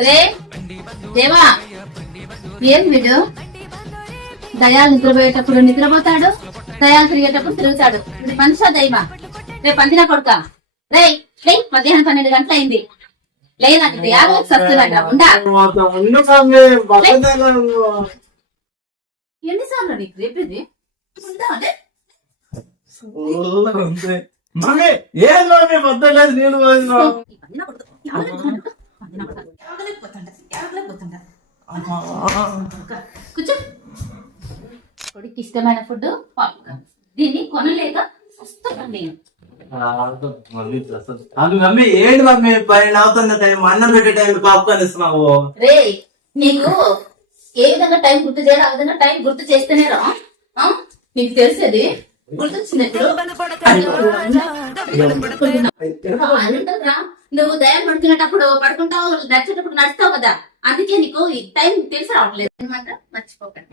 రే దేవా, ఏం వీడు దయాలు నిద్రపోయేటప్పుడు నిద్రపోతాడు, దయాలు తిరిగేటప్పుడు తిరుగుతాడు. ఇది మనిషా దైవా? రేపు పందిన కొడుక రే, మధ్యాహ్నం 12 గంటలు అయింది. లేదంటే ఎన్నిసార్లు నీకు రేపేది ఉందా? మమ్మీ ఏం పొద్దులేదు నేను కూర్చో. కొడుకు ఇష్టమైన ఫుడ్ పాప్కార్న్. దీన్ని కొనలేక వస్తున్నాను నేను. మమ్మీ ఏంటి మమ్మీ 12 అవుతున్న టైం, అన్నం పెట్టే టైం పాప్కార్న్ ఇస్తున్నావు? రే, నీకు ఏ విధంగా టైం గుర్తు చేయాలి ఆ విధంగా టైం గుర్తు చేస్తేనే రా నీకు తెలిసేది. గుర్తొచ్చినప్పుడు నువ్వు దయం పడుకునేటప్పుడు పడుకుంటావు, నడిచేటప్పుడు నడుస్తావు కదా, అందుకే నీకు ఈ టైం తెలిసి రావట్లేదు అనమాట. మర్చిపోకండి.